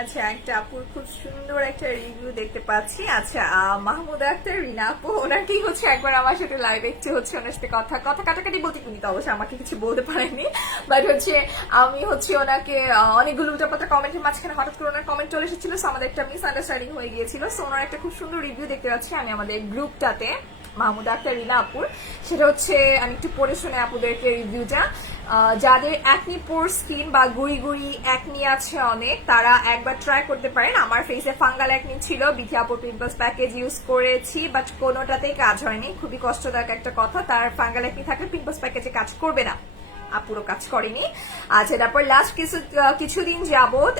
আচ্ছা, একটা আপুর খুব সুন্দর একটা রিভিউ দেখতে পাচ্ছি। আচ্ছা, মাহমুদ আক্তার রিনা আপু, ওনাকেই হচ্ছে একবার আমার সাথে লাইভে একটু হচ্ছে ওনার সাথে কথা কথা কাটাকাটি বলতে, উনি তো অবশ্যই আমাকে কিছু বলতে পারেনি, বাট হচ্ছে আমি হচ্ছে ওনাকে অনেকগুলো উল্টাপাল্টা কমেন্টের মাঝখানে হঠাৎ করে ওনার কমেন্ট চলে এসেছিল, সো আমাদের একটা মিসআন্ডারস্ট্যান্ডিং হয়ে গিয়েছিল। সো ওনার একটা খুব সুন্দর রিভিউ দেখতে পাচ্ছি আমি আমাদের গ্রুপটাতে, মাহমুদ আক্তার রিনা আপুর। সেটা হচ্ছে আমি একটু পড়ে শুনে আপুদেরকে রিভিউটা। যাদের অ্যাকনি পোর স্কিন বা গুড়ি গুড়ি অ্যাকনি আছে অনেক, তারা একবার ট্রাই করতে পারেন। আমার ফেসে ফাঙ্গাল অ্যাকনি ছিল, বিথি আপুর পিম্পলস প্যাকেজ ইউজ করেছি, বাট কোনোটাতেই কাজ হয়নি। খুবই কষ্টদায়ক একটা কথা, তার ফাঙ্গাল অ্যাকনি থাকলে পিম্পলস প্যাকেজে কাজ করবে না, পুরো কাজ করেনি। আচ্ছা, তারপর লাস্ট কিছুদিন যাবত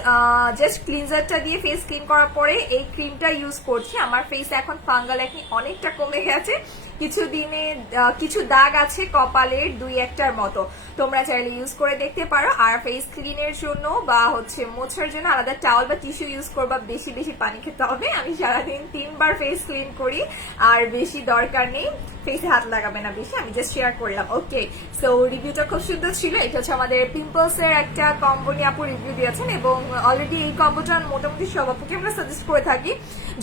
জাস্ট ক্লিনজারটা দিয়ে ফেস ক্লিন করার পরে এই ক্রিমটা ইউজ করছি। আমার ফেসে এখন ফাঙ্গাল অ্যাকনি অনেকটা কমে গেছে। কিছুদিনে কিছু দাগ আছে কপালের 2-1টার মতো, তোমরা চাইলে ইউজ করে দেখতে পারো। আর ফেস ক্লিনের জন্য বা হচ্ছে মোছার জন্য আলাদা টাওয়াল বা টিস্যু ইউজ করবা, বেশি বেশি পানি খেতে হবে। আমি সারাদিন 3বার ফেস ক্লিন করি, আর বেশি দরকার নেই, ফেসে হাত লাগাবে না বেশি, আমি জাস্ট শেয়ার করলাম। ওকে, সো রিভিউটা খুব সুন্দর ছিল। এটা হচ্ছে আমাদের পিম্পলস এর একটা কম্বো নিয়ে আপু রিভিউ দিয়েছেন, এবং অলরেডি এই কম্বোটা মোটামুটি সব আপুকে আমরা সাজেস্ট করে থাকি।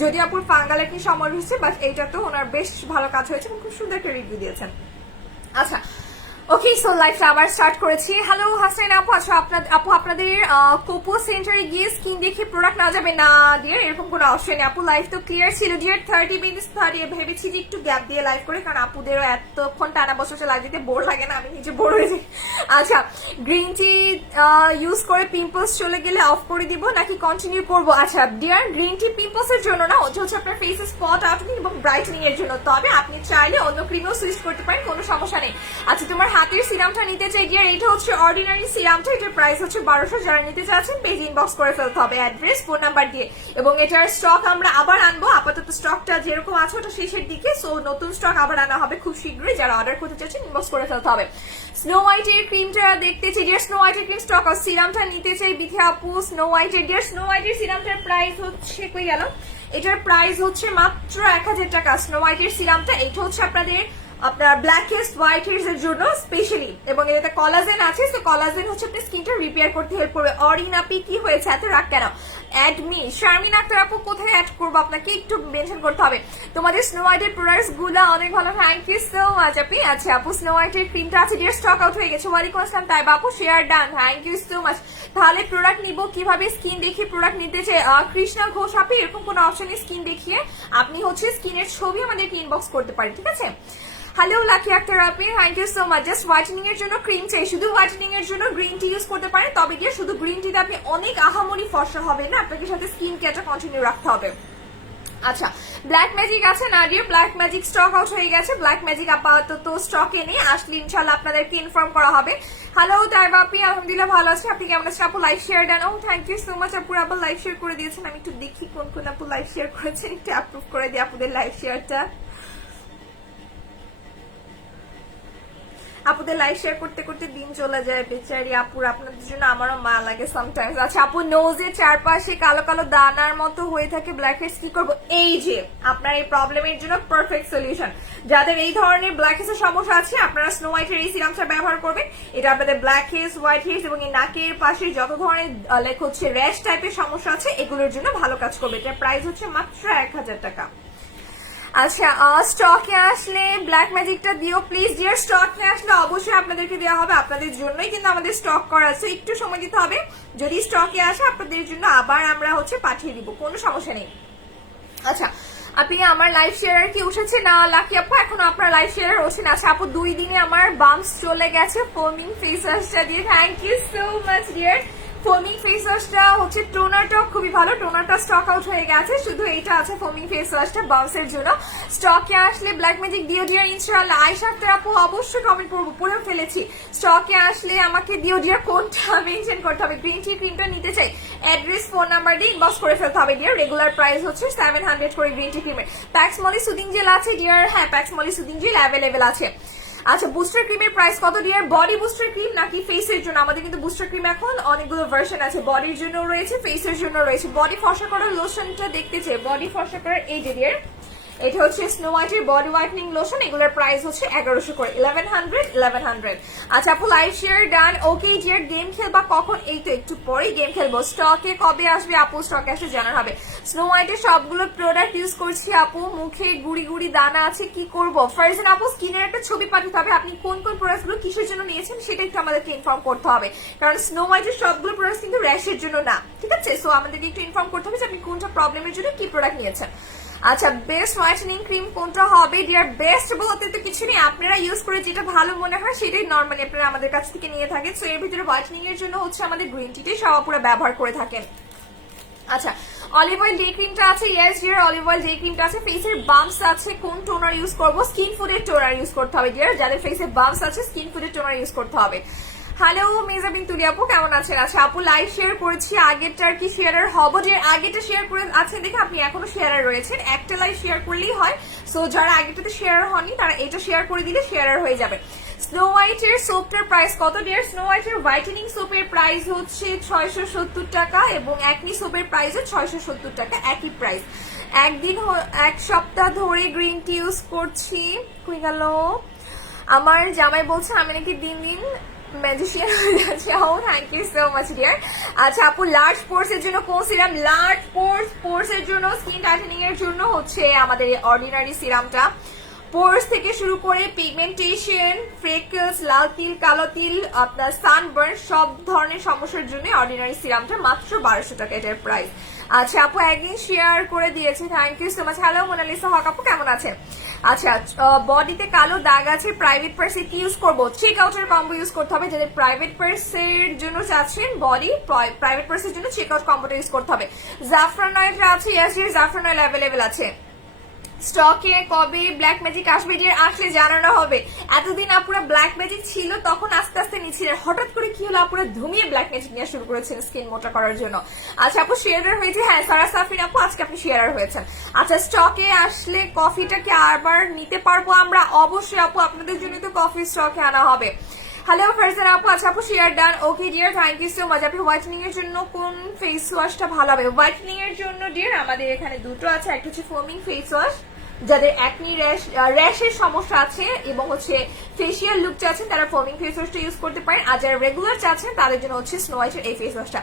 যদি আপুর ফাঙ্গাল একটি সমস্যা হচ্ছে, বাট এইটা তো ওনার বেশ ভালো কাজ হয়েছে এবং খুব সুন্দর একটা রিভিউ দিয়েছেন। আচ্ছা, ওকে, সো লাইভটা আবার স্টার্ট করেছি। হ্যালো হাসান আপু, আচ্ছা আপু আপনাদের কোপো সেন্টারে গিয়ে স্কিন দেখে প্রোডাক্ট না যাবে না ডিয়ার, এরকম কোনো অপশন নেই আপু। লাইভ তো ক্লিয়ার ছিল ডিয়ার, 30 মিনিটস 30 ভেবেছি যে একটু গ্যাপ দিয়ে লাইভ করে, কারণ আপুদেরও এতক্ষণ টানা বসে লাইভ দিতে বোর লাগে না, আমি নিজে বোর হয়ে যাই। আচ্ছা, গ্রিন টি ইউজ করে পিম্পলস চলে গেলে অফ করে দিব নাকি কন্টিনিউ করবো? আচ্ছা ডিয়ার, গ্রিন টি পিম্পলস এর জন্য না, ওটা হচ্ছে আপনার ফেসে স্পট আউটনিং এবং ব্রাইটনিং এর জন্য, তবে আপনি চাইলে অন্য ক্রিমেও সুইচ করতে পারেন, কোনো সমস্যা নেই। আচ্ছা, তোমার হাতের সিরামটা নিতে চাই ডিয়ার, এটা হচ্ছে অর্ডিনারি সিরামটা, এটার প্রাইস হচ্ছে 1200। যারা নিতে চাচ্ছেন পেজ ইনবক্স করে ফেলতে হবে অ্যাড্রেস ফোন নাম্বার দিয়ে, এবং এটার স্টক আমরা আবার আনবো। আপাতত স্টকটা যেরকম আছে ওটা শেষের দিকে, সো নতুন স্টক আবার আনা হবে খুব শীঘ্রই। যারা অর্ডার করতে চাচ্ছেন ইনবক্স করে ফেলতে হবে। স্নো হোয়াইট এর ক্রিমটা দেখতে চাই ডিয়ার, স্নো হোয়াইট এর ক্রিম স্টক আর সিরামটা নিতে চাই বিথি আপু। স্নো হোয়াইট এর ডিয়ার, স্নো হোয়াইট এর সিরামটার প্রাইস হচ্ছে কই গেল, এটার প্রাইস হচ্ছে মাত্র 1000 টাকা। স্নো হোয়াইট এর সিরামটা, এটা হচ্ছে আপনার ব্ল্যাক হেডস হোয়াইট হেডস এর জন্য স্পেশালি, এবং এটাতে কলাজেন আছে। তো কলাজেন হচ্ছে আপনার স্কিনটা রিপেয়ার করতে হেল্প করবে। অরিন আপি কি হয়েছে এত রাগ কেন? অ্যাড মি শারমিন আক্তার আপু, কোথায় অ্যাড করবো আপনাকে একটু মেনশন করতে হবে। তোমাদের স্নো হোয়াইট এর প্রোডাক্টস গুলো অনেক ভালো, থ্যাংক ইউ সো মাচ আপি। আচ্ছা আপু, স্নো হোয়াইট এর ক্রিমটা আছে ডিয়ার, স্টক আউট হয়ে গেছে। ওয়ালাইকুম আসসালাম তাই বাপু, share done, thank you so much. তাহলে প্রোডাক্ট নিবো কিভাবে? স্কিন দেখিয়ে প্রোডাক্ট নিতে চাই কৃষ্ণা ঘোষ আপি, এরকম কোনো অপশন নেই। স্কিন দেখিয়ে আপনি হচ্ছে স্কিনের ছবি আমাদেরকে ইনবক্স করতে পারেন, ঠিক আছে? হ্যালো লাকি আক্তার আপনি, thank you so much. Just whitening এর জন্য ক্রিম চাই, শুধু হোয়াইটেনিং এর জন্য গ্রিন টি ইউজ করতে পারেন, তবে গিয়ে শুধু গ্রিন টিতে আপনি অনেক আহামরি ফর্সা হবে না, আপনাকে সাথে স্কিন কেয়ারটা কন্টিনিউ রাখতে হবে। আচ্ছা, ব্ল্যাক ম্যাজিক আছে না dear? Black magic stock out হয়ে গেছে। ব্ল্যাক ম্যাজিক আপাতত স্টকে নেই, আসলে ইনশাল্লাহ আপনাদেরকে ইনফর্ম করা হবে। হ্যালো তাইবা আপনি, আলহামদুলিল্লাহ ভালো আছি, আপনি কেমন আছেন আপু? লাইভ শেয়ার দেন। ও থ্যাংক ইউ সো মাচ আপু, আবার লাইভ শেয়ার করে দিয়েছেন। আমি একটু দেখি কোন কোন আপু লাইভ শেয়ার করেছেন, একটু অ্যাপ্রুভ করে দিই আপুদের লাইভ শেয়ারটা। আপুদের লাইভ শেয়ার করতে করতে দিন চলে যায় বেচারি আপুর, আপনাদের জন্য আমারও মা লাগে সামটাইমস। আচ্ছা আপু, নোজের চারপাশে কালো কালো দানার মতো হয়ে থাকে ব্ল্যাক হেডস, কি করবো? এই যে আপনার এই প্রবলেমের জন্য পারফেক্ট সলিউশন। যাদের এই ধরনের ব্ল্যাক হেডস এর সমস্যা আছে, আপনারা স্নো হোয়াইটের এই সিরামটা ব্যবহার করবেন। এটা আপনাদের ব্ল্যাক হেডস, হোয়াইট হেডস এবং এই নাকের পাশে যত ধরনের লাইক হচ্ছে র্যাশ টাইপের সমস্যা আছে, এগুলোর জন্য ভালো কাজ করবে। এটার প্রাইস হচ্ছে মাত্র 1000 টাকা। আচ্ছা, স্টকে আসলে ব্ল্যাক ম্যাজিকটা দিও প্লিজ ডিয়ার। স্টকে আসলে অবশ্যই আপনাদেরকে দেওয়া হবে, আপনাদের জন্যই কিন্তু আমাদের স্টক করা আছে, একটু সময় দিতে হবে। যদি স্টকে আসে আপনাদের জন্য আবার আমরা হচ্ছে পাঠিয়ে দিব, কোনো সমস্যা নেই। আচ্ছা, আপনি আমার লাইভ শেয়ার কি উঠেছে না লাকি আপু? এখনো আপনার লাইভ শেয়ার ওঠেন। আচ্ছা আপু, 2 দিনে আমার বাম্পস চলে গেছে ফোমিং ফেস ওয়াশটা দিয়ে, thank you so much dear. Foaming face ওয়াশটা হচ্ছে টোনারটাও খুবই ভালো, টোনারটা স্টক আউট হয়ে গেছে, শুধু এইটা আছে ফোমিং ফেস ওয়াশটা বাউন্সের জন্য। স্টকে আসলে ব্ল্যাক ম্যাজিক দিও ডিয়ার ইনশাআল্লাহ। আয়শা আক্তার আপু অবশ্যই কমেন্ট করবো, পড়েও ফেলেছি। স্টকে আসলে আমাকে দিও ডিয়ার, কোনটা মেনশন করতে হবে? গ্রিন টি ক্রিমটা নিতে চাই, অ্যাড্রেস ফোন নাম্বার দিয়ে ইনবক্স করে ফেলতে হবে ডিয়ার। রেগুলার প্রাইস হচ্ছে 700 করে গ্রিন টি ক্রিমের। প্যাক্স মলি সুদিং জেল আছে ডিয়ার, হ্যাঁ Pax Molly soothing gel available আছে। আচ্ছা, বুস্টার ক্রিমের প্রাইস কত ডিয়ার? বডি বুস্টার ক্রিম নাকি ফেসের জন্য? আমাদের কিন্তু বুস্টার ক্রিম এখন অনেকগুলো ভার্সন আছে, বডির জন্য রয়েছে, ফেসের জন্য রয়েছে। বডি ফর্সা করার লোশনটা দেখতে চাই, বডি ফর্সা করার এই যে ডিয়ার, এটা হচ্ছে স্নো হোয়াইটের বডি হোয়াইটনিং লোশন, এগুলোর প্রাইস হচ্ছে 1100 করে, 1100। আচ্ছা আপু live share done. Okay deer, game খেলবা কখন? এই তো একটু পরেই গেম খেলবো। স্টকে কবে আসবে আপু? স্টকে আসলে জানার হবে। স্নো হোয়াইটের সবগুলো প্রোডাক্ট ইউজ করছি আপু, মুখে গুড়ি গুড়ি দানা আছে, কি করব? ফারজান আপু স্কিনের একটা ছবি পাঠাতে হবে, আপনি কোন কোন প্রোডাক্টগুলো কিসের জন্য নিয়েছেন সেটা একটু আমাদেরকে ইনফর্ম করতে হবে, কারণ স্নো হোয়াইটের সবগুলো প্রোডাক্ট কিন্তু র্যাশের জন্য না, ঠিক আছে? সো আমাদেরকে একটু ইনফর্ম করতে হবে যে আপনি কোনটা প্রবলেমের জন্য কি প্রোডাক্ট নিয়েছেন। আচ্ছা বেস্ট হোয়াইটেনিং ক্রিম কোনটা হবে ডিয়ার? বেস্ট বলতে তো কিছু নেই, আপনারা ইউজ করে যেটা ভালো মনে হয় সেটাই নর্মালি আপনারা আমাদের কাছ থেকে নিয়ে থাকেন। সো এর ভিতরে হোয়াইটেনিং এর জন্য হচ্ছে আমাদের গ্রিন টিটাই সব পুরো ব্যবহার করে থাকেন। আচ্ছা অলিভ অয়েল ডে ক্রিমটা আছে, yes dear olive oil day ক্রিমটা আছে। ফেসের বাম্পস আছে, কোন টোনার ইউজ করবো? স্কিন ফুডের টোনার ইউজ করতে হবে ডিয়ার, যাদের ফেসের বাম্পস আছে স্কিন ফুডের টোনার ইউজ করতে হবে। হ্যালো মেজাবিন তুলি আপু কেমন আছেন? আচ্ছা আপু লাইভ শেয়ার করেছি, আগেরটার কি শেয়ারার হবো? যে আগেরটা শেয়ার করে আছেন দেখে আপনি এখনো শেয়ারার রয়েছেন, একটা লাইভ শেয়ার করলেই হয়। সো যারা আগেরটাতে শেয়ার হয়নি তারা এটা শেয়ার করে দিলে শেয়ারার হয়ে যাবে। স্নো হোয়াইটের সোপটার প্রাইস কত ডিয়ার? স্নো হোয়াইটের হোয়াইটেনিং সোপের প্রাইস হচ্ছে 670 টাকা এবং একনি সোপের প্রাইস 670 টাকা, একই প্রাইস। এক সপ্তাহ ধরে গ্রিন টি ইউজ করছি। কই গেল আমার জামাই? বলছে আমি নাকি দিন দিন ম্যাজিশিয়ান হয়ে যাচ্ছে। Oh thank you so much dear. আচ্ছা আপু লার্জ পোর্স এর জন্য কোন সিরাম? লার্জ পোর্স এর জন্য স্কিন টাইটেনিং এর জন্য হচ্ছে আমাদের অর্ডিনারি সিরামটা। পোর্স থেকে শুরু করে পিগমেন্টেশন, ফ্রেকলস, লাল তিল, কালো তিল, আপনার সানবার্ন সব ধরনের সমস্যার জন্য অর্ডিনারি সিরামটা মাত্র 1200 টাকা এটার প্রাইস। আচ্ছা আপু একদিন শেয়ার করে দিয়েছে, thank you so much. Hello Monalisa Haque আপু কেমন আছে? আচ্ছা বডিতে কালো দাগ আছে, প্রাইভেট পার্সে কি ইউজ করবো? চেক আউটের কম্বো ইউজ করতে হবে, যাদের প্রাইভেট পার্সের জন্য চাচ্ছেন বডি, প্রাইভেট পার্সের জন্য চেক আউট কম্বোটা ইউজ করতে হবে। জাফরান অয়েল আছে, ইয়াস জাফরান অয়েল অ্যাভেলেবেল আছে। স্টকে কবে ব্ল্যাক ম্যাজিক আসবে ডিয়ার? আসলে জানানো হবে। এতদিন আপুরা ব্ল্যাক ম্যাজিক ছিল তখন আস্তে আস্তে নিচ্ছিলেন, হঠাৎ করে কি হলো আপুরা ধুমিয়ে ব্ল্যাক ম্যাজিক নিয়ে শুরু করেছেন স্কিন মোটা করার জন্য। আচ্ছা আপু শেয়ারার হয়েছে, হ্যাঁ সারা সাফিন আপু আজকে আপনি শেয়ারার হয়েছেন। আচ্ছা স্টকে আসলে কফিটাকে আবার নিতে পারবো আমরা? অবশ্যই আপু, আপনাদের জন্য তো কফি স্টকে আনা হবে। হ্যালো ফারজান আপু, আচ্ছা আপু share done. Okay dear thank you so much. আপনি হোয়াইটেনিং এর জন্য কোন ফেস ওয়াশটা ভালো হবে? হোয়াইটেনিং এর জন্য ডিয়ার আমাদের এখানে দুটো আছে, একটা হচ্ছে ফোমিং ফেস ওয়াশ, যাদের অ্যাকনি র্যাশের সমস্যা আছে এবং হচ্ছে ফেসিয়াল লুক চাচ্ছেন তারা ফোমিং ফেস ওয়াশটা ইউজ করতে পারেন, আর যারা রেগুলার চাচ্ছেন তাদের জন্য হচ্ছে স্নো হোয়াইটের এই ফেস ওয়াশটা।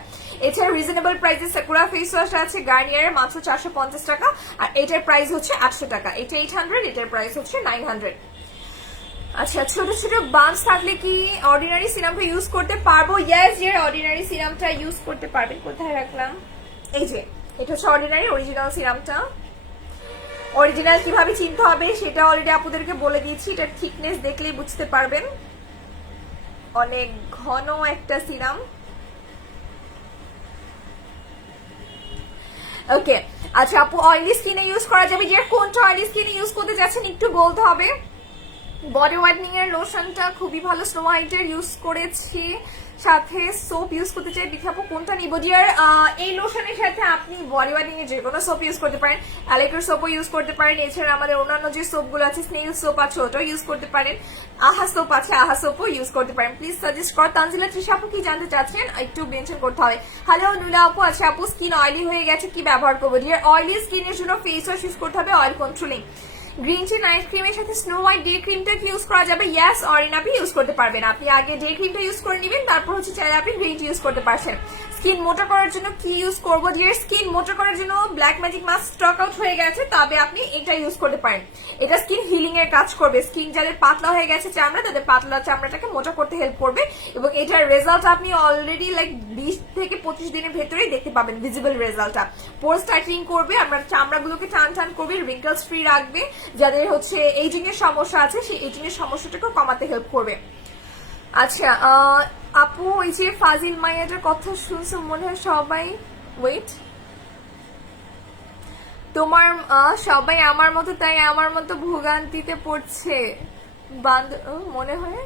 এছাড়া রিজনেবল প্রাইসে সাকুরা ফেস ওয়াশ আছে গার্নিয়ারের মাত্র 450 টাকা, আর এটার প্রাইস হচ্ছে 800 টাকা, এটা 800, এটার প্রাইস হচ্ছে 900। আচ্ছা ছোট ছোট বাম্পস থাকলে কি অর্ডিনারি সিরামটা ইউজ করতে পারবো? ইয়েস ডিয়ার অর্ডিনারি সিরামটা ইউজ করতে পারবেন। কোথায় রাখলাম? এই যে এটা হচ্ছে অর্ডিনারি অরিজিনাল সিরামটা। অরিজিনাল কিভাবে চিনতে হবে সেটা অলরেডি আপুদেরকে বলে দিয়েছি, এটার থিকনেস দেখলেই বুঝতে পারবেন, অনেক ঘন একটা সিরাম। ওকে আচ্ছা আপু অয়েলি স্কিনে ইউজ করা যাবে যে? কোনটা অয়েলি স্কিনে ইউজ করতে যাচ্ছেন একটু বলতে হবে। বডি হোয়াইটনিং এর লোশনটা খুবই ভালো, স্নো হোয়াইটের ইউজ করেছি, সাথে সোপ ইউজ করতে চাই, দেখে আপু কোনটা নিব ডিয়ার? এই লোশনের সাথে আপনি বডি হোয়াইটনিং এর যে কোনো সোপ ইউজ করতে পারেন, অ্যালেক্টোর সোপও ইউজ করতে পারেন, এছাড়া আমাদের অন্যান্য যে সোপগুলো আছে স্নেল সোপ আছে ওটাও ইউজ করতে পারেন, আহা সোপ আছে আহা সোপও ইউজ করতে পারেন। প্লিজ সাজেস্ট কর। তানজিলা তৃষা আপু কি জানতে চাচ্ছেন একটু মেনশন করতে হবে। হ্যালো নুলা আপু, আচ্ছা আপু স্কিন অয়েলি হয়ে গেছে কি ব্যবহার করবো ডিয়ার? অয়েলি স্কিনের জন্য ফেস ওয়াশ ইউজ করতে হবে, oil controlling. Green tea night ক্রিমের সাথে স্নো হোয়াইট ডে ক্রিমটা কি ইউজ করা যাবে? ইয়াস অরিন আপনি ইউজ করতে পারবেন, আপনি আগে ডে ক্রিমটা ইউজ করে নেবেন, তারপর হচ্ছে চাইলে আপনি গ্রিন টি ইউজ করতে পারছেন। স্কিন মোটা করার জন্য কি ইউজ করবো ডিয়ার? স্কিন মোটা করার জন্য black magic mask stock out হয়ে গেছে, তবে আপনি এটা ইউজ করতে পারেন, এটা স্কিন হিলিং এর কাজ করবে। স্কিন যাদের পাতলা হয়ে গেছে চামড়া, তাদের পাতলা চামড়াটাকে মোটা করতে হেল্প করবে এবং এটার রেজাল্ট আপনি অলরেডি লাইক 20 থেকে 25 দিনের ভেতরেই দেখতে পাবেন ভিজিবল রেজাল্টটা। পোর্স টাইটেনিং করবে, আপনার চামড়াগুলোকে টান টান করবে, রিঙ্কলস ফ্রি রাখবে, যাদের হচ্ছে এইজিং এর সমস্যা আছে সেই এইজিং এর সমস্যাটাকে কমাতে হেল্প করবে। আচ্ছা আপু ওই যে ফাজিল মাইয়াটার কথা শুনছো মনে হয় সবাই, ওয়েট তোমার সবাই আমার মতো, তাই আমার মতো ভোগান্তিতে পড়ছে মনে হয়।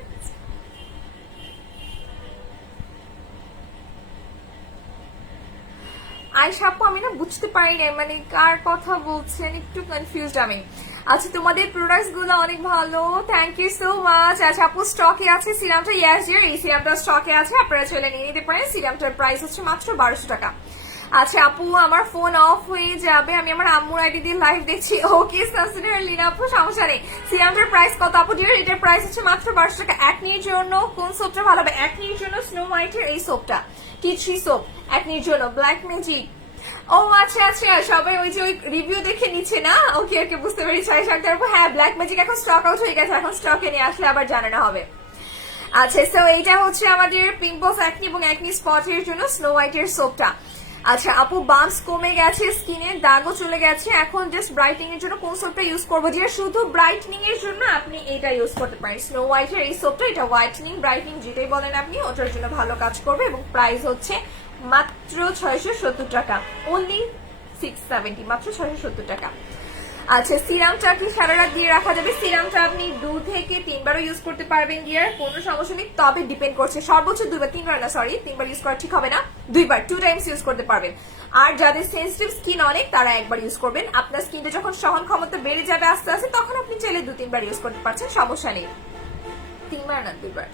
আয়শা আপু আমি না বুঝতে পারি না মানে কার কথা বলছেন, একটু কনফিউজড আমি। আচ্ছা তোমাদের প্রোডাক্টস গুলো অনেক ভালো, থ্যাংক ইউ সো মাচ। আচ্ছা আপু স্টকে আছে সিরামটা? ইয়াস ডিয়ার এই সিরামটা স্টকে আছে, আপনারা চলে নিয়ে নিতে পারেন। সিরামটার প্রাইস হচ্ছে মাত্র 1200 টাকা। আচ্ছা আপু আমার ফোন অফ হয়ে যাবে, আমি আমার আম্মুর আইডি দিয়ে লাইভ দেখছি। ওকে সানসিডার লিনা আপু, সমস্যা নেই। সিরামটার প্রাইস কত আপু? ডিয়ার এটার প্রাইস হচ্ছে মাত্র 1200 টাকা। একনির জন্য কোন সোপটা ভালো হবে? একনির জন্য স্নো হোয়াইটের এই সোপটা, টি থ্রি সোপ। একনির জন্য ব্ল্যাক ম্যাজিক। ও আচ্ছা আচ্ছা, সবাই ওই যে ওই রিভিউ দেখে নিচ্ছে না? ওকে ওকে, বুঝতে পেরেছি। হ্যাঁ ব্ল্যাক ম্যাজিক এখন স্টক আউট হয়ে গেছে, এখন স্টকে নিয়ে আসলে আবার জানানো হবে। আচ্ছা সো এইটা হচ্ছে আমাদের পিম্পলস, অ্যাকনি এবং অ্যাকনি স্পটের জন্য স্নো হোয়াইটের সোপটা। আচ্ছা আপু বাম্পস কমে গেছে, স্কিনে দাগও চলে গেছে, এখন জাস্ট ব্রাইটনিং এর জন্য কোন সোপটা ইউজ করবো? যে শুধু ব্রাইটনিং এর জন্য আপনি এটা ইউজ করতে পারেন, স্নো হোয়াইটের এই সোপটা। এটা হোয়াইটনিং ব্রাইটনিং যেটাই বলেন আপনি, ওটার জন্য ভালো কাজ করবে এবং প্রাইস হচ্ছে মাত্র 670 টাকা, অনলি 670, মাত্র 670 টাকা। আচ্ছা সিরামটা কি সারা রাত দিয়ে রাখা যাবে? সিরামটা আপনি 2 থেকে 3 বারও ইউজ করতে পারবেন ডিয়ার, কোনো সমস্যা নেই। তবে ডিপেন্ড করছে, সর্বোচ্চ 2 বার, 3 বার না, সরি 3 বার ইউজ করা ঠিক হবে না, 2 বার, 2 টাইমস ইউজ করতে পারবেন। আর যাদের সেন্সিটিভ স্কিন অনেক, তারা একবার ইউজ করবেন। আপনার স্কিনটা যখন সহন ক্ষমতা বেড়ে যাবে আস্তে আস্তে, তখন আপনি চাইলে 2-3 বার ইউজ করতে পারছেন, সমস্যা নেই। 3 বার না 2 বার।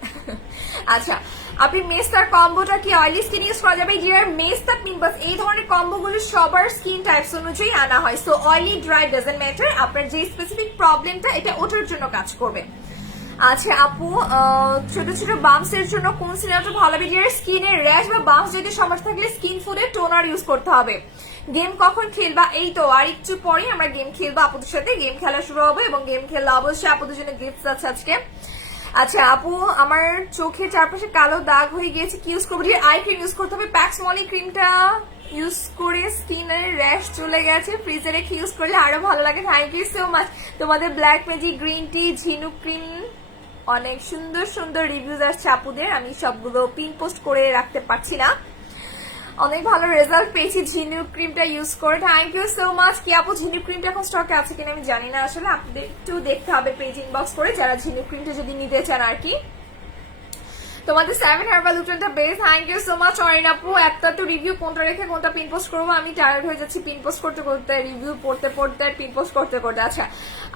আচ্ছা আপনি মেস্তার কম্বোটা কি অয়েলি স্কিন ইউজ করা যাবে? ডিয়ার মেস্তা পিম্পলস এই ধরনের কম্বোগুলো সবার স্কিন টাইপস অনুযায়ী আনা হয়, so oily dry doesn't matter, আপনার যে স্পেসিফিক প্রবলেমটা এটা ওটার জন্য কাজ করবে। আচ্ছা আপু ছোট ছোট বাম্পস এর জন্য কোন সিরামটা ভালো হবে? ডিয়ার স্কিনের র্যাশ বা বাম্পস যদি সমস্যা থাকলে স্কিন ফুডে টোনার ইউজ করতে হবে। গেম কখন খেলবা? এই তো আর একটু পরে আমরা গেম খেলবো আপুদের সাথে, গেম খেলা শুরু হবে এবং গেম খেললে অবশ্যই আপুদের জন্য গিফট আছে আজকে। আচ্ছা আপু আমার চোখের চারপাশে কালো দাগ হয়ে গিয়েছে, কি ইউজ করবো? আই ক্রিম ইউজ করতে হবে, প্যাক্স মলি ক্রিমটা ইউজ করে স্কিনের র্যাশ চলে গেছে, ফ্রিজে রেখে ইউজ করলে আরো ভালো লাগে। Thank you so much. তোমাদের ব্ল্যাক ম্যাজিক গ্রিন টি ঝিনুক ক্রিম অনেক সুন্দর সুন্দর রিভিউজ আসছে আপুদের, আমি সবগুলো পিন পোস্ট করে রাখতে পারছি না। অনেক ভালো রেজাল্ট পেয়েছি ঝিনুক ক্রিমটা ইউজ করে, থ্যাংক ইউ সো মাচ। কি আপু ঝিনুক ক্রিমটা এখন স্টকে আছে কিনা আমি জানি না, আসলে আপনাদের একটু দেখতে হবে পেজ ইনবক্স করে, যারা ঝিনুক ক্রিমটা যদি নিতে চান আর কি। তোমাদের 7 হার্বাল লুটনটা বেশ, thank you so much Orin আপু। একটা তো রিভিউ কোনটা রেখে কোনটা পিন পোস্ট করবো, আমি টায়ার্ড হয়ে যাচ্ছি পিন পোস্ট করতে করতে, রিভিউ পড়তে পড়তে, পিন পোস্ট করতে করতে। আচ্ছা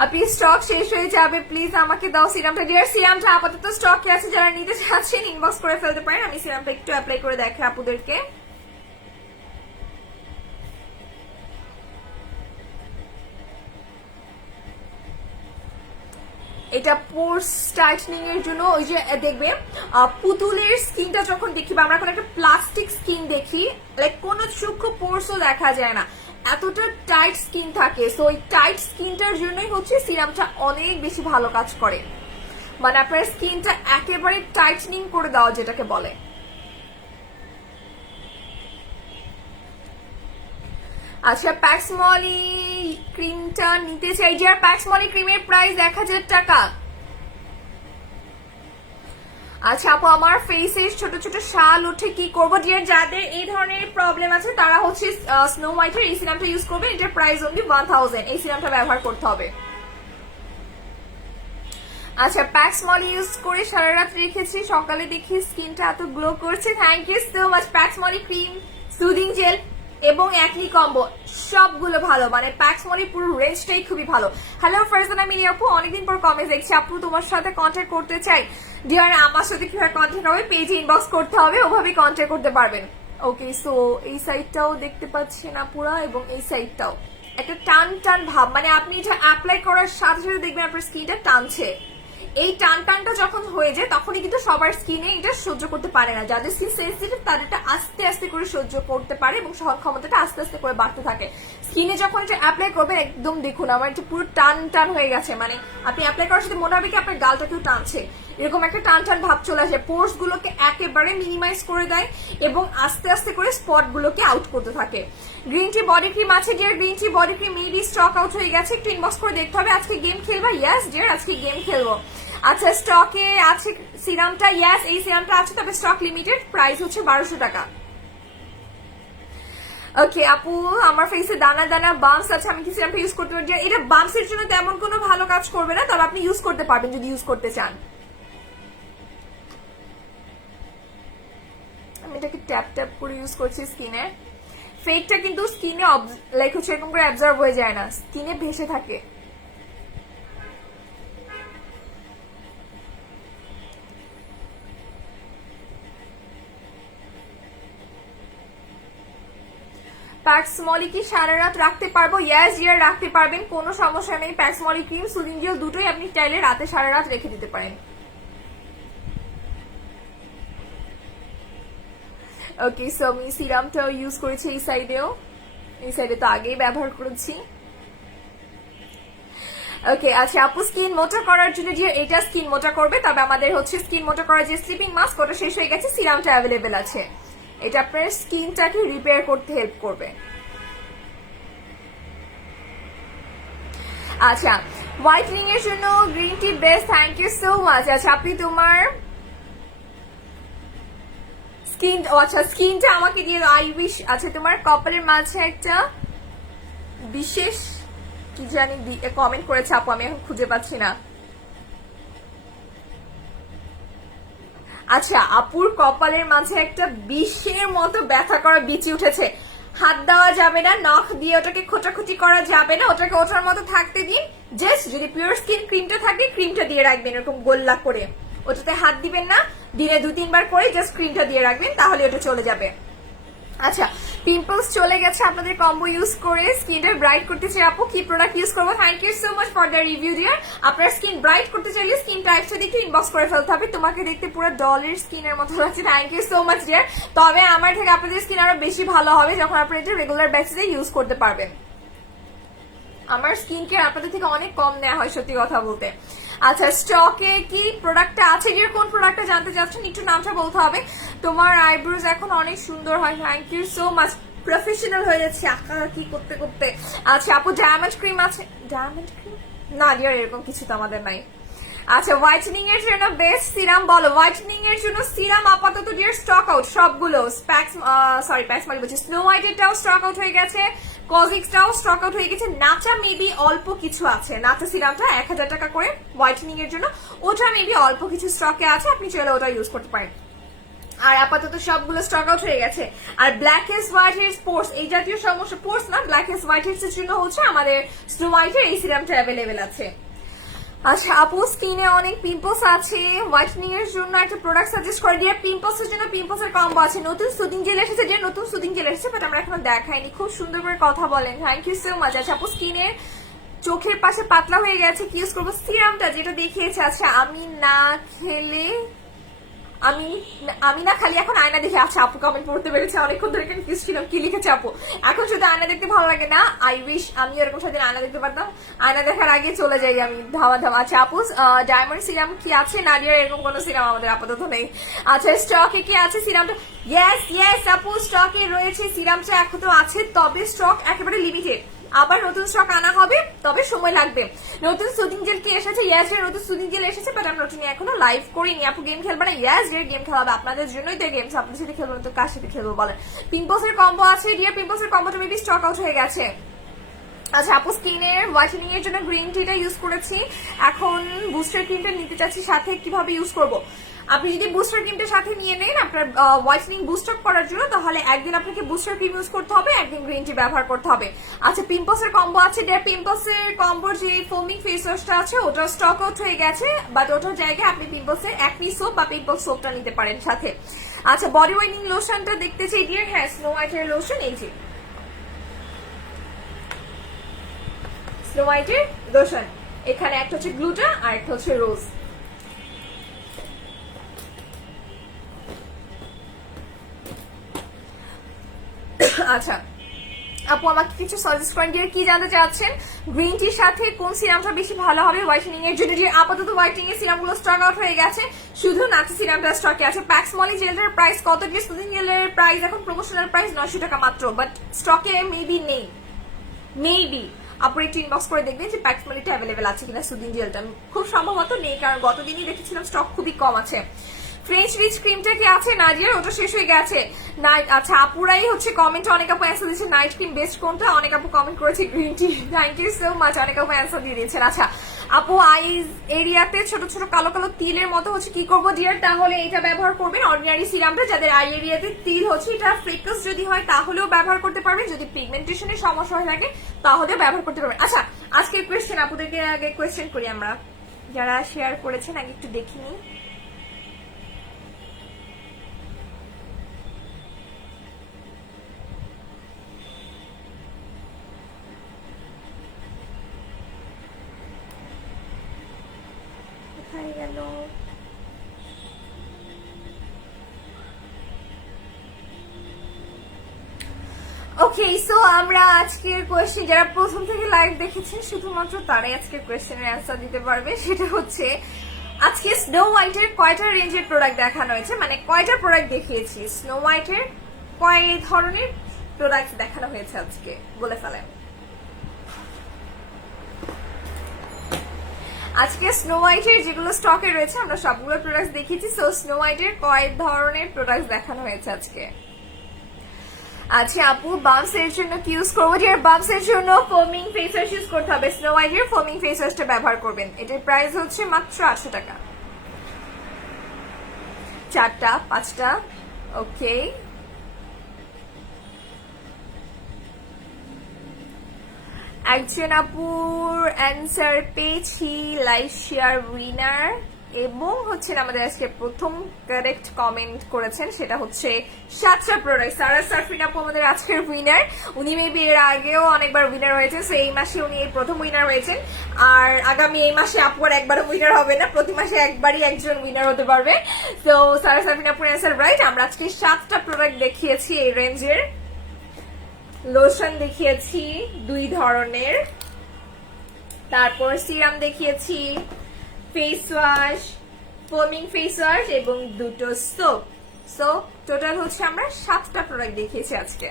আপনি স্টক শেষ হয়ে যাবে, প্লিজ আমাকে দাও সিরামটা। ডিয়ার সিরামটা আপাতত স্টকে আছে, যারা নিতে চাচ্ছেন ইনবক্স করে ফেলতে পারেন, আমি সিরামটা একটু অ্যাপ্লাই করে দেখে আপুদেরকে। এটা পোর্স টাইটনিং এর জন্য, ওই যে দেখবে পুতুলের স্কিনটা যখন দেখি, বা আমরা এখন একটা প্লাস্টিক স্কিন দেখি, লাইক কোনো সূক্ষ্ম পোর্সও দেখা যায় না, এতটা টাইট স্কিন থাকে, সো ওই টাইট স্কিনটার জন্যই হচ্ছে সিরামটা অনেক বেশি ভালো কাজ করে, মানে আপনার স্কিনটা একেবারে টাইটনিং করে দেওয়া যেটাকে বলে। আচ্ছা প্যাক্স মলি ক্রিমটা নিতে চাই, যে আর প্যাক্স মলি ক্রিমের প্রাইস 1000 টাকা। আচ্ছা আপু আমার ফেসে ছোট ছোট শাল উঠে কি করবো? ডিয়ার যাদের এই ধরনের প্রবলেম আছে তারা হচ্ছে স্নো হোয়াইটের এই সিরামটা ইউজ করবে, এটার প্রাইস অনলি 1000, এই সিরামটা ব্যবহার করতে হবে। আচ্ছা প্যাক্স মলি ইউজ করে সারা রাত রেখেছি, সকালে দেখি স্কিনটা এত গ্লো করছে, thank you so much. Pax Molly cream, soothing gel এবং একনি কম্বো সবগুলো ভালো, মানে প্যাক্স মলি পুরো রেঞ্জটাই খুবই ভালো। হ্যালো ফারজানা মিনি আপু, অনেকদিন পর কমেন্ট দেখছি, আপু তোমার সাথে কন্ট্যাক্ট করতে চাই। ডিয়ার আমার সাথে কিভাবে কন্ট্যাক্ট হবে? পেজে ইনবক্স করতে হবে, ওভাবেই কন্ট্যাক্ট করতে পারবেন। ওকে সো এই সাইডটাও দেখতে পাচ্ছি না পুরা, এবং এই সাইডটাও একটা টান টান ভাব, মানে আপনি এটা অ্যাপ্লাই করার সাথে সাথে দেখবেন আপনার স্কিনটা টানছে। এই টান টানটা যখন হয়ে যায় তখনই কিন্তু সবার স্কিনে এটা সহ্য করতে পারে না, যাদের স্কিন সেন্সিটিভ তাদেরটা আস্তে আস্তে করে সহ্য করতে পারে এবং সহন ক্ষমতাটা আস্তে আস্তে করে বাড়তে থাকে। স্কিনে যখন এটা অ্যাপ্লাই করবেন একদম দেখুন আমার এটা পুরো টান টান হয়ে গেছে, মানে আপনি অ্যাপ্লাই করার সাথে মনে হবে কি আপনার গালটাকেও টানছে, এরকম একটা টান টান ভাব চলে আসে, পোর্স গুলোকে একেবারে মিনিমাইজ করে দেয় এবং আস্তে আস্তে করে স্পট গুলোকে আউট করতে থাকে। গ্রিন টি বডি ক্রিম আছে dear, green tea body cream maybe stock out হয়ে গেছে, একটু ইনবক্স করে দেখতে হবে। আজকে গেম খেলবা? ইয়েস ডিয়ার আজকে গেম খেলবো। আচ্ছা স্টকে আছে সিরামটা? ইয়েস এই সিরামটা আছে, তবে স্টক লিমিটেড, প্রাইস হচ্ছে 1200 টাকা। ওকে আপু আমার ফেসে দানা দানা বাম্পস আছে, আমি কি সিরামটা ইউজ করতে পারি? এটা বাম্পসের জন্য তেমন কোনো ভালো কাজ করবে না, তবে আপনি ইউজ করতে পারবেন যদি ইউজ করতে চান। আমি এটাকে ট্যাপ ট্যাপ করে ইউজ করছি স্কিনে, ফেকটা কিন্তু স্কিনে লাইক হচ্ছে এরকম করে অ্যাবজর্ব হয়ে যায় না, স্কিনে ভেসে থাকে। প্যাক্সমলি কি সারা রাত রাখতে পারবো? ইয়েস ডিয়ার, রাখতে পারবেন, কোনো সমস্যা নেই। প্যাক্সমলি ক্রিম, সুদিং জেল দুটোই আপনি চাইলে রাতে সারা রাত রেখে দিতে পারেন। ওকে, সো আমি সিরামটাও ইউজ করেছি এই সাইডেও, এই সাইডে তো আগেই ব্যবহার করেছি। ওকে, আচ্ছা আপু স্কিন মোটা করার জন্য যে এটা স্কিন মোটা করবে, তবে আমাদের হচ্ছে স্কিন মোটা করার যে স্লিপিং মাস্ক ওটা শেষ হয়ে গেছে, সিরামটা অ্যাভেলেবেল আছে। এটা আপনার স্কিনটাকে রিপেয়ার করতে হেল্প করবে। আচ্ছা, হোয়াইটনিং এর জন্য green tea best, thank you so much. আচ্ছা আপনি তোমার স্কিন, আচ্ছা স্কিনটা আমাকে দিয়ে দাও, আই উইশ। আচ্ছা তোমার কপালের মাঝে একটা বিশেষ কি জানি কমেন্ট করেছে আপু, আমি এখন খুঁজে পাচ্ছি না। আচ্ছা আপুর কপালের মাঝে একটা বিষের মতো ব্যথা করা বিচি উঠেছে, হাত দেওয়া যাবে না, নখ দিয়ে ওটাকে খোঁচাখুচি করা যাবে না, ওটাকে ওঠার মতো থাকতে দিন। জাস্ট যদি পিওর স্কিন ক্রিমটা থাকে ক্রিমটা দিয়ে রাখবেন এরকম গোল্লা করে, ওটাতে হাত দিবেন না, দিনে 2-3 বার করে জাস্ট ক্রিমটা দিয়ে রাখবেন, তাহলে ওটা চলে যাবে। আচ্ছা, পিম্পলস চলে গেছে আপনাদের কম্বো ইউজ করে। স্কিনটা ব্রাইট করতে চাই আপু, কি প্রোডাক্ট ইউজ করবো? Thank you so much for the review dear. আপনার স্কিন ব্রাইট করতে চাইলে স্কিন টাইপটা দেখে ইনবক্স করে ফেলতে হবে। তোমাকে দেখতে পুরো ডলের স্কিনের মতো লাগছে, thank you so much dear. তবে আমার থেকে আপনাদের স্কিন আরো বেশি ভালো হবে যখন আপনারা এটা রেগুলার বেসিসে ইউজ করতে পারবেন। আমার স্কিন কেয়ার আপনাদের থেকে অনেক কম নেওয়া হয় সত্যি কথা বলতে। আচ্ছা, স্টকে কি প্রোডাক্টটা আছে? যে কোন প্রোডাক্টটা জানতে চাচ্ছেন একটু নামটা বলতে হবে। তোমার আইব্রোজ এখন অনেক সুন্দর হয়, thank you so much. Professional হয়ে যাচ্ছে আঁকা কি করতে করতে। আচ্ছা আপু ডায়মন্ড ক্রিম আছে? ডায়মন্ড ক্রিম না ডিয়ার, এরকম কিছু তো আমাদের নাই। আচ্ছা, হোয়াইটেনিং এর জন্য বেস্ট সিরাম বলো। হোয়াইটেনিং এর জন্য সিরাম আপাতত ডিয়ার স্টক আউট সবগুলো। প্যাক্স মানে বলছি, স্নো হোয়াইটেরটাও স্টক আউট হয়ে গেছে, কজিক্সটাও স্টক আউট হয়ে গেছে। নাচা মেবি অল্প কিছু আছে, নাচা সিরামটা 1000 টাকা করে হোয়াইটেনিং এর জন্য, ওটা মেবি অল্প কিছু স্টকে আছে, আপনি চাইলে ওটা ইউজ করতে পারেন। আর আপাতত সবগুলো স্টক আউট হয়ে গেছে। আর ব্ল্যাক হেডস হোয়াইট হেডস পোর্স এই জাতীয় সমস্যা, পোর্স না ব্ল্যাক হেডস হোয়াইট হেডস এর জন্য হচ্ছে আমাদের স্নো হোয়াইটের এই সিরামটা অ্যাভেলেবেল আছে। আচ্ছা আপু স্কিনে অনেক পিম্পলস আছে, হোয়াইটনিং এর জন্য একটা প্রোডাক্ট সাজেস্ট করে দিয়ে। পিম্পলস এর জন্য পিম্পলস এর কম্বো আছে, নতুন সুদিং জেল এসেছে, যে নতুন সুদিং জেল এসেছে বাট আমরা এখনো দেখাইনি। খুব সুন্দর করে কথা বলেন, থ্যাংক ইউ সো মাচ। আচ্ছা আপু স্কিনের চোখের পাশে পাতলা হয়ে গেছে, কি ইউজ করবো? সিরামটা যেটা দেখিয়েছে। আচ্ছা আমি না খেলে, আমি না খালি এখন আয়না দেখে। আচ্ছা আপু কমেন্ট পড়তে পেরেছে, অনেকক্ষণ ধরে কনফিউজ ছিলাম কি লিখেছে আপু। এখন শুধু আয়না দেখতে ভালো লাগে না, আই উইশ আমি এরকম সাথে আয়না দেখতে পারতাম, আয়না দেখার আগে চলে যাই আমি ধাওয়া ধাওয়া। আচ্ছা আপু ডায়মন্ড সিরাম কি আছে? নাডিয়ার এরকম কোনো সিরাম আমাদের আপাতত নেই। আচ্ছা স্টকে কি আছে সিরামটা? ইয়েস আপু স্টকে রয়েছে সিরামটা, এখন তো আছে, তবে স্টক একেবারে লিমিটেড। আবার নতুন স্টক আনা হবে, তবে সময় লাগবে। নতুন সুদিং জেল কি এসেছে? ইয়াস এর নতুন সুদিং জেল এসেছে, বাট আমরা ওটা নিয়ে এখনো লাইভ করিনি। আপু গেম খেলবে না? ইয়াস এর গেম খেলাবে, আপনাদের জন্যই তো গেমস, আপনাদের সাথে খেলবো না তো কার সাথে খেলবো বলেন। পিম্পলস এর কম্বো আছে ডিয়ার, পিম্পলস এর কম্বোটা মেবি স্টক আউট হয়ে গেছে। আচ্ছা আপু স্কিনের হোয়াইটেনিং এর জন্য গ্রিন টিটা ইউজ করেছি, এখন বুস্টার ক্রিমটা নিতে চাচ্ছি, সাথে কিভাবে ইউজ করব? আপনি যদি বুস্টার ক্রিমটা সাথে নিয়ে নেন আপনার হোয়াইটেনিং বুস্ট আপ করার জন্য, তাহলে একদিন আপনাকে বুস্টার ক্রিম ইউজ করতে হবে, একদিন গ্রিন টি ব্যবহার করতে হবে। আচ্ছা পিম্পলস এর কম্বো আছে, পিম্পলস এর কম্বোর যে ফোমিং ফেস ওয়াশটা আছে ওটা স্টক আউট হয়ে গেছে, বাট ওটার জায়গায় আপনি পিম্পলস এর অ্যাকনি সোপ বা পিম্পলস সোপটা নিতে পারেন সাথে। আচ্ছা বডি ওয়াইনিং লোশনটা দেখতে চাই ডিয়ার, হ্যাঁ স্নো হোয়াইটের লোশন, এই যে স্নো হোয়াইটের লোশন, এখানে একটা হচ্ছে গ্লুটা আর একটা হচ্ছে রোজ। আচ্ছা আপু আমাকে কিছু সাজেস্ট করেন দিয়ে, কি জানতে চাচ্ছেন? গ্রিন টির সাথে কোন সিরামটা বেশি ভালো হবে হোয়াইটেনিং এর জন্য? যে আপাতত হোয়াইটেনিং এর সিরাম গুলো স্টক আউট হয়ে গেছে, শুধু নাচি সিরামটা স্টকে আছে। প্যাক্সমলি জেলের প্রাইস কত? যে সুদিং জেলের প্রাইস এখন প্রমোশনাল প্রাইস 900 টাকা মাত্র, বাট স্টকে মেবি নেই, মেবি আপনি একটু ইনবক্স করে দেখবেন যে প্যাক্সমলিটা অ্যাভেলেবেল আছে কিনা। সুদিং জেলটা খুব সম্ভবত নেই, কারণ গতদিনই দেখেছিলাম স্টক খুবই কম আছে। ফ্রেঞ্চ রিচ ক্রিমটা কি আছে নাজিয়ার? ওটা শেষ হয়ে গেছে। আচ্ছা আপুরাই হচ্ছে কমেন্টে অনেক আপু অ্যান্সার দিয়েছে, নাইট ক্রিম বেস্ট কোনটা? অনেক আপু কমেন্ট করেছে green tea, thank you so much, অনেক আপু অ্যান্সার দিয়ে দিয়েছেন। আচ্ছা আপু আইজ এরিয়াতে ছোট ছোট কালো কালো তিলের মতো হচ্ছে কি করবো ডিয়ার? তাহলে এটা ব্যবহার করবেন অর্ডিনারি সিরামটা। যাদের আই এরিয়াতে তিল হচ্ছে, এটা ফ্রিকস যদি হয় তাহলেও ব্যবহার করতে পারবেন, যদি পিগমেন্টেশনের সমস্যা হয়ে থাকে তাহলেও ব্যবহার করতে পারবেন। আচ্ছা আজকে কোয়েশ্চেন, আপুদেরকে আগে কোয়েশ্চেন করি আমরা, যারা শেয়ার করেছেন আগে একটু দেখিনি। কোথায় গেল? ওকে, সো আমরা আজকের কোয়েশ্চেন, যারা প্রথম থেকে লাইভ দেখেছেন শুধুমাত্র তারাই আজকের কোয়েশ্চেনের অ্যান্সার দিতে পারবে। সেটা হচ্ছে আজকে স্নো হোয়াইটের কয়টা রেঞ্জের প্রোডাক্ট দেখানো হয়েছে, মানে কয়টা প্রোডাক্ট দেখিয়েছি, স্নো হোয়াইটের কয় ধরনের প্রোডাক্ট দেখানো হয়েছে আজকে বলে ফেলেন। আজকে স্নো হোয়াইটের যেগুলো স্টকে রয়েছে আমরা সবগুলো প্রোডাক্ট দেখিয়েছি। সো স্নো হোয়াইটের কয় ধরনের প্রোডাক্ট দেখানো হয়েছে আজকে। আচ্ছা আপু, বাম্পসের জন্য কি ইউজ করবো? যে বাম্পসের জন্য ফোমিং ফেস ওয়াশ ইউজ করতে হবে। স্নো হোয়াইটের ফোমিং ফেস ওয়াশটা ব্যবহার করবেন। এটার প্রাইস হচ্ছে মাত্র 800 টাকা। 4টা 5টা। ওকে, একজন আপুর অ্যান্সার পেয়েছি, লাইভ শেয়ার উইনার, এবং হচ্ছে আমাদের আজকে প্রথম কারেক্ট কমেন্ট করেছেন, সেটা হচ্ছে 7টা প্রোডাক্ট। সারা সারফিন আপু আমাদের আজকের উইনার। উনি মেবি এর আগেও অনেকবার উইনার হয়েছে, সো এই মাসে উনি এই প্রথম উইনার হয়েছেন। আর আগামী এই মাসে আপু আর একবারও উইনার হবে না, প্রতি মাসে একবারই একজন উইনার হতে পারবে। তো সারা সারফিন আপুর অ্যান্সার রাইট। আমরা আজকে 7টা প্রোডাক্ট দেখিয়েছি এই রেঞ্জের। লোশন দেখিয়েছি 2 ধরনের, তারপর সিরাম দেখিয়েছি, ফেস ওয়াশ, ফোমিং ফেস ওয়াশ এবং 2টো সোপ। সো টোটাল হচ্ছে আমরা 7টা প্রোডাক্ট দেখিয়েছি আজকে।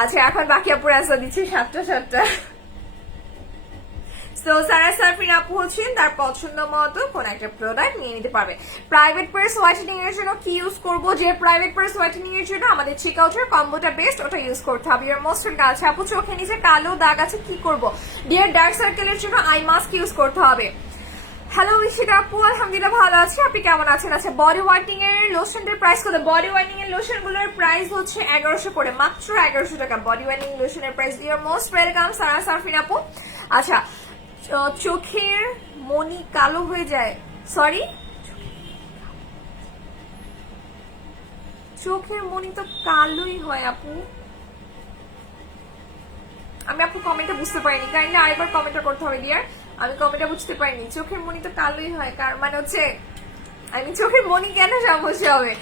আচ্ছা এখন বাকি আপুর অ্যান্সার দিচ্ছি 7টা। সো সারা সারফিন আপু হচ্ছেন তার পছন্দ মতো কোন একটা প্রোডাক্ট নিয়ে নিতে পারবে। প্রাইভেট পার্স হোয়াইটেনিং এর জন্য কি ইউজ করবো? যে প্রাইভেট পার্স হোয়াইটেনিং এর জন্য আমাদের চেক আউটের কম্বোটা বেস্ট, ওটা ইউজ করতে হবে। ইউর মোস্ট আছে আপু, চোখে নিচে কালো দাগ আছে কি করব? ডিয়ার ডার্ক সার্কেলের জন্য আই মাস্ক ইউজ করতে হবে। হ্যালো ঋষিকা আপু, আলহামদুলিল্লাহ ভালো আছি, আপনি কেমন আছেন? আচ্ছা বডি হোয়াইটেনিং এর লোশনের প্রাইস কত? বডি হোয়াইটেনিং এর লোশন গুলোর প্রাইস হচ্ছে 1100 করে, মাত্র 1100 টাকা বডি হোয়াইটেনিং লোশনের price. Your most welcome Sara Sarfin আপু। আচ্ছা চোখের মনি কালো হয়ে যায়, সরি চোখের মনি তো কালোই হয় আপু। আমি আপু কমেন্টটা বুঝতে পারিনি, কাইন্ডলি আরেকবার কমেন্টটা করতে হবে ডিয়ার। আমি কমেন্টটা বুঝতে পারিনি। চোখের মনি তো কালোই হয়, কার মানে হচ্ছে আমি চোখের মনি কেন সমস্যা হবে?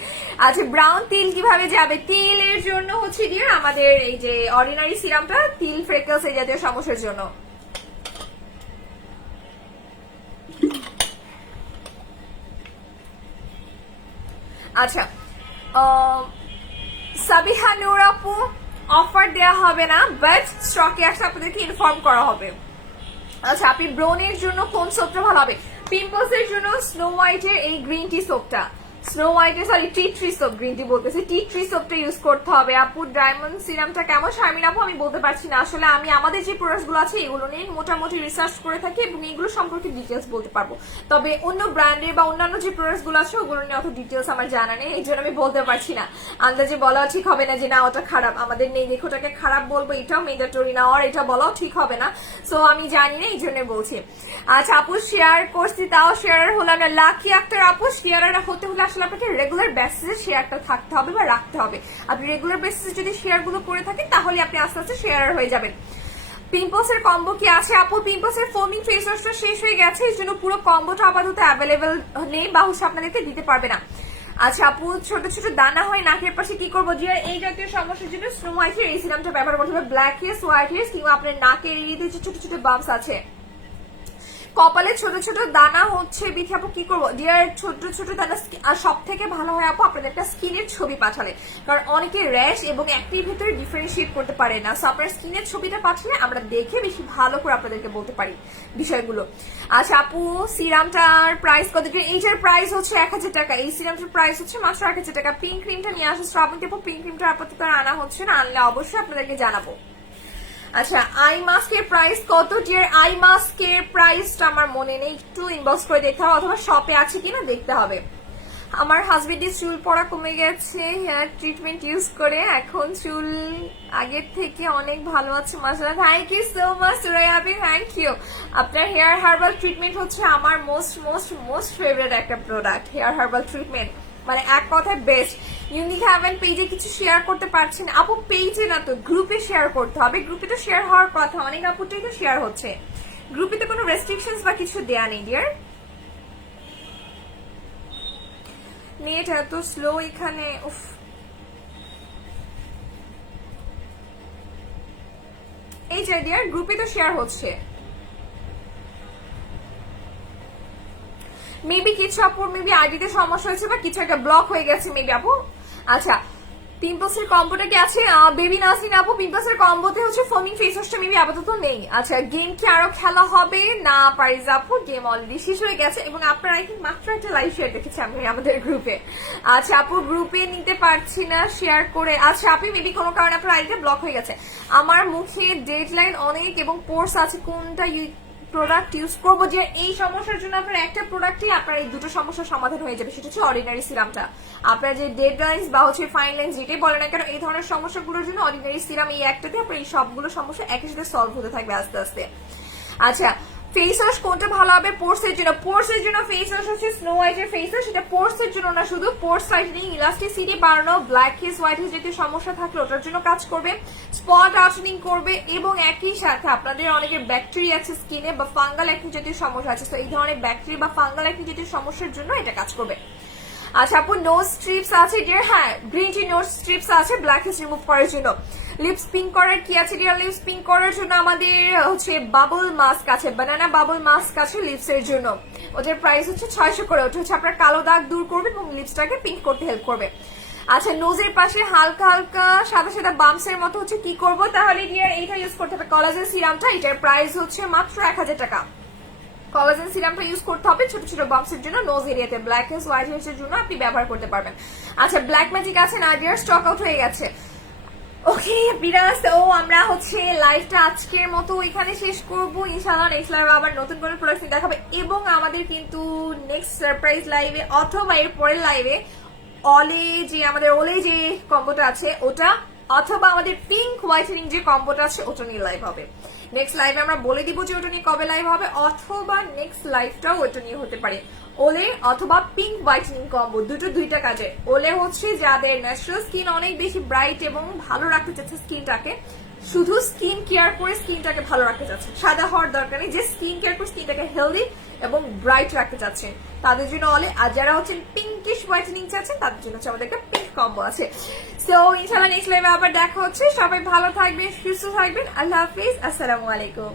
আচ্ছা ব্রাউন তিল কিভাবে যাবে? তিলের জন্য হচ্ছে ডিয়ার আমাদের এই যে অর্ডিনারি সিরামটা, তিল ফ্রেকলস এই জাতীয় সমস্যার জন্য। আচ্ছা সাবিহা নূর আপু, অফার দেওয়া হবে না, বাট স্টকে আসলে আপনাদেরকে ইনফর্ম করা হবে। আচ্ছা আপনি ব্রনের জন্য কোন সোপটা ভালো হবে? পিম্পলস এর জন্য স্নো হোয়াইটের এই গ্রিন টি সোপটা, স্নো হোয়াইটের sorry tea tree soap, green tea বলতেছি, টি ট্রি সোপটা ইউজ করতে হবে। আপু ডায়মন্ড সিরামটা কেমন? শারমিন আপু আমি বলতে পারছি না, আসলে আমি আমাদের যে প্রোডাক্ট গুলো আছে এগুলো নিয়ে মোটামুটি রিসার্চ করে থাকি এবং এগুলো সম্পর্কে ডিটেলস বলতে পারবো। তবে অন্য ব্র্যান্ডের বা অন্যান্য যে প্রোডাক্ট গুলো আছে ওগুলো নিয়ে অত ডিটেলস আমার জানা নেই, এই জন্য আমি বলতে পারছি না। আন্দাজে বলা ঠিক হবে না যে না ওটা খারাপ, আমাদের নেই দেখো ওটাকে খারাপ বলবো, এটাও মেন্ডেটরি না, আর এটা বলাও ঠিক হবে না। সো আমি জানি না, এই জন্য বলছি। আচ্ছা আপু শেয়ার করছি তাও শেয়ার হলাম না। লাকি আক্তার আপু, শেয়ার হতে হলে আসলে আপনাকে রেগুলার বেসিসে শেয়ারটা থাকতে হবে বা রাখতে হবে। আপনি রেগুলার বেসিসে যদি শেয়ার গুলো করে থাকেন তাহলে আপনি আস্তে আস্তে শেয়ার হয়ে যাবেন। পিম্পলস এর কম্বো কি আছে? আপু পিম্পলস এর ফোমিং ফেস ওয়াশটা শেষ হয়ে গেছে, এই জন্য পুরো কম্বোটা আপাতত অ্যাভেলেবেল নেই বা হচ্ছে আপনাদেরকে দিতে পারবে না। আচ্ছা আপু ছোট ছোট দানা হয় নাকের পাশে কি করবো? যে এই জাতীয় সমস্যার জন্য স্নো হোয়াইটের এই সিরামটা ব্যবহার করতে হবে। ব্ল্যাক হেয়ার্স, হোয়াইট হেয়ার্স কিংবা আপনার নাকের এরিয়াতে যে ছোট ছোট বাম্পস আছে, কপালে ছোট ছোট দানা হচ্ছে বিথি আপু কি করবো? ডিয়ার ছোট ছোট দানা, আর সব থেকে ভালো হয় আপু আপনাদের একটা স্কিনের ছবি পাঠালে, কারণ অনেকে র্যাশ এবং অ্যাক্টির ভিতরে ডিফারেন্সিয়েট করতে পারে না। সো আপনার স্কিনের ছবিটা পাঠালে আমরা দেখে বেশি ভালো করে আপনাদেরকে বলতে পারি বিষয়গুলো। আচ্ছা আপু সিরামটার প্রাইস কত? এইটার প্রাইস হচ্ছে 1000 টাকা, এই সিরামটার প্রাইস হচ্ছে মাত্র 1000 টাকা। পিঙ্ক ক্রিমটা নিয়ে আসে শ্রাবন্তী আপু, পিঙ্ক ক্রিমটা আপাতত আনা হচ্ছে না, আনলে অবশ্যই আপনাদেরকে জানাবো। আচ্ছা আই মাস্কের প্রাইস কত? ডিয়ার আই মাস্কের প্রাইসটা আমার মনে নেই, একটু ইনবক্স করে দেখতে হবে অথবা শপে আছে কিনা দেখতে হবে। আমার হাজবেন্ডের চুল পড়া কমে গেছে হেয়ার ট্রিটমেন্ট ইউজ করে, এখন চুল আগের থেকে অনেক ভালো আছে মাশাআল্লাহ। Thank you so much Suraiya আপি, থ্যাংক ইউ। আপনার হেয়ার হার্বাল ট্রিটমেন্ট হচ্ছে আমার মোস্ট মোস্ট মোস্ট ফেভারিট একটা প্রোডাক্ট, হেয়ার হার্বাল ট্রিটমেন্ট, মানে এক কথায় বেস্ট। ইউনিক হ্যাভেন পেজে কিছু শেয়ার করতে পারছেন আপু? পেজে না তো গ্রুপে শেয়ার করতে হবে, গ্রুপে তো শেয়ার হওয়ার কথা, অনেক আপুটাই তো শেয়ার হচ্ছে, গ্রুপে তো কোনো রেস্ট্রিকশনস বা কিছু দেয়া নেই ডিয়ার। নেট এত স্লো এখানে, উফ। এই যে ডিয়ার গ্রুপে তো শেয়ার হচ্ছে, মেবি কিছু আপুর মেবি আইডিতে সমস্যা হয়েছে বা কিছু একটা ব্লক হয়ে গেছে মেবি আপু। আচ্ছা, পিম্পলসের কম্বোটা কি আছে? বেবি নাসরিন আপু, পিম্পলসের কম্বোতে হচ্ছে ফোমিং ফেস ওয়াশটা মেবি আপাতত নেই। আচ্ছা, গেম কি আরো খেলা হবে? না পারিজ আপু, গেম অলরেডি শেষ হয়ে গেছে এবং আপনারা আই থিঙ্ক মাত্র একটা লাইভ শেয়ার দেখেছি আমি আমাদের গ্রুপে। আচ্ছা আপু, গ্রুপে নিতে পারছি না শেয়ার করে। আচ্ছা আপনি মেবি কোনো কারণে আপনার আইডিটা ব্লক হয়ে গেছে। আমার মুখে ডেডলাইন অনেক এবং পোর্স আছে, কোনটা প্রোডাক্ট ইউজ করবো? যে এই সমস্যার জন্য আপনার একটা প্রোডাক্টই আপনার এই দুটো সমস্যার সমাধান হয়ে যাবে, সেটা হচ্ছে অর্ডিনারি সিরামটা। আপনার যে ডেড লাইন্স বা হচ্ছে ফাইন লাইন্স যেটাই বলে না কেন, এই ধরনের সমস্যাগুলোর জন্য অর্ডিনারি সিরাম এই একটাতে আপনার এই সবগুলো সমস্যা একই সাথে সলভ হতে থাকবে আস্তে আস্তে। আচ্ছা, ফেস ওয়াশ কোনটা ভালো হবে পোর্সের জন্য? পোর্সের জন্য ফেস ওয়াশ হচ্ছে স্নো হোয়াইটের ফেস ওয়াশ। সেটা পোর্সের জন্য না, শুধু পোর্স টাইটেনিং, ইলাস্টিসিটি বাড়ানো, ব্ল্যাক হেজ হোয়াইট হেজ জাতীয় সমস্যা থাকলে ওটার জন্য কাজ করবে, স্পট আউটনিং করবে এবং একই সাথে আপনাদের অনেকের ব্যাকটেরিয়া আছে স্কিনে বা ফাঙ্গাল একনি জাতীয় সমস্যা আছে, তো এই ধরনের ব্যাকটেরিয়া বা ফাঙ্গাল একনি জাতীয় সমস্যার জন্য এটা কাজ করবে। আচ্ছা আপু, নোজ স্ট্রিপস আছে ডিয়ার? হ্যাঁ, গ্রিন টি নোজ স্ট্রিপস আছে ব্ল্যাক হেজ রিমুভ করার জন্য। লিপস পিঙ্ক করার কি আছে ডিয়ার? লিপস পিঙ্ক করার জন্য আমাদের হচ্ছে বাবল মাস্ক আছে, বানানা বাবল মাস্ক আছে লিপস এর জন্য। ওটার প্রাইস হচ্ছে 600 করে। ওটা হচ্ছে আপনার কালো দাগ দূর করবে এবং লিপসটাকে পিঙ্ক করতে হেল্প করবে। আচ্ছা, নোজের পাশে হালকা হালকা সাদা সাদা বাম্পসের মতো হচ্ছে কি করব? তাহলে ডিয়ার এইটা ইউজ করতে হবে, কলাজেন সিরামটা। এটার প্রাইস হচ্ছে মাত্র 1000 টাকা। কলাজেন সিরামটা ইউজ করতে হবে ছোট ছোট বাম্পসের জন্য, নোজ এরিয়াতে, ব্ল্যাক হেডস হোয়াইট হেডস এর জন্য আপনি ব্যবহার করতে পারবেন। আচ্ছা, ব্ল্যাক ম্যাজিক আছে না ডিয়ার? স্টক আউট হয়ে গেছে। ওকে বিরাজ, ও আমরা হচ্ছে লাইভটা আজকের মতো এখানে শেষ করবো। ইনশাআল্লাহ নেক্সট লাইভে আবার নতুন কোনো প্রোডাক্ট দেখাবে এবং আমাদের কিন্তু নেক্সট সারপ্রাইজ লাইভে অথবা এর পরের লাইভে ওলে যে কম্বোটা আছে ওটা, অথবা আমাদের পিঙ্ক হোয়াইটেনিং যে কম্বোটা আছে ওটা নিয়ে লাইভ হবে। নেক্সট লাইভে আমরা বলে দিব যে ওটা নিয়ে কবে লাইভ হবে, অথবা নেক্সট লাইভটাও ওটা নিয়ে হতে পারে। ওলে অথবা পিঙ্ক হোয়াইটেনিং কম্বো, দুইটা কাজে। ওলে হচ্ছে যাদের ন্যাচারাল স্কিন অনেক বেশি ব্রাইট এবং ভালো রাখতে চাচ্ছে স্কিনটাকে, শুধু স্কিন কেয়ার করে স্কিনটাকে ভালো রাখতে চাচ্ছে, সাদা হওয়ার দরকার নেই, যে স্কিন কেয়ার করে স্কিনটাকে হেলদি এবং ব্রাইট রাখতে চাচ্ছেন তাদের জন্য অলে। আর যারা হচ্ছেন পিঙ্কিশ হোয়াইটেনিং চাচ্ছেন তাদের জন্য হচ্ছে আমাদের একটা পিঙ্ক কম্বো আছে। সো ইনশাআল্লাহ নেক্সট লাইভে আবার দেখা হচ্ছে। সবাই ভালো থাকবেন, সুস্থ থাকবেন। আল্লাহ হাফিজ, আসসালামু আলাইকুম।